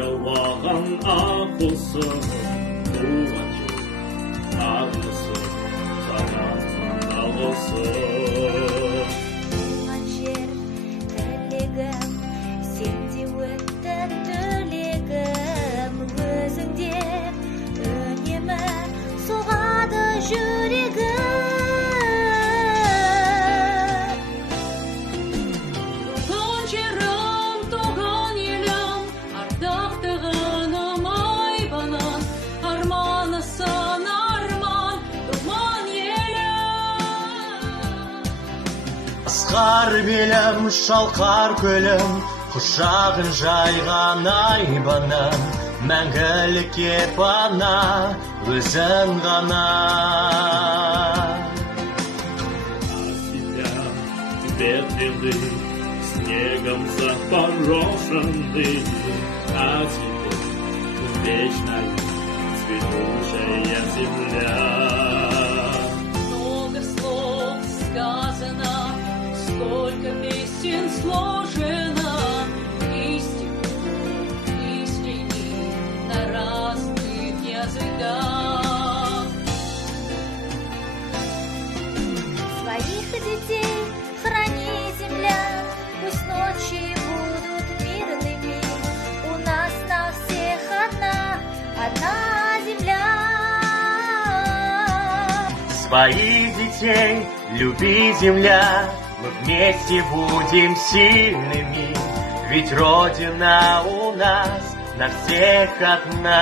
аялмаған ақ құсым, туған жер армысың, санатсан алғысым. Туған жер тілегім, сенде өтті тілегім, өзіңде үнемі соғады жүрегім. Туған жерім, туған елім, ардақтығыным айбыным, арманысың арман, туған елім. Асқар белім, шалқар көлім, құшағын жайған айбыным, мәңгілікке пана өзің ғана. Ветреный, снегом запорошенный, а теперь вечная цветущая земля. Много слов сказано, сколько песен сложено, и стихов, и стихи на разных языках. Своих детей храни, земля, пусть ночи будут мирными. У нас на всех одна земля. Своих детей люби, земля, мы вместе будем сильными, ведь Родина у нас на всех одна.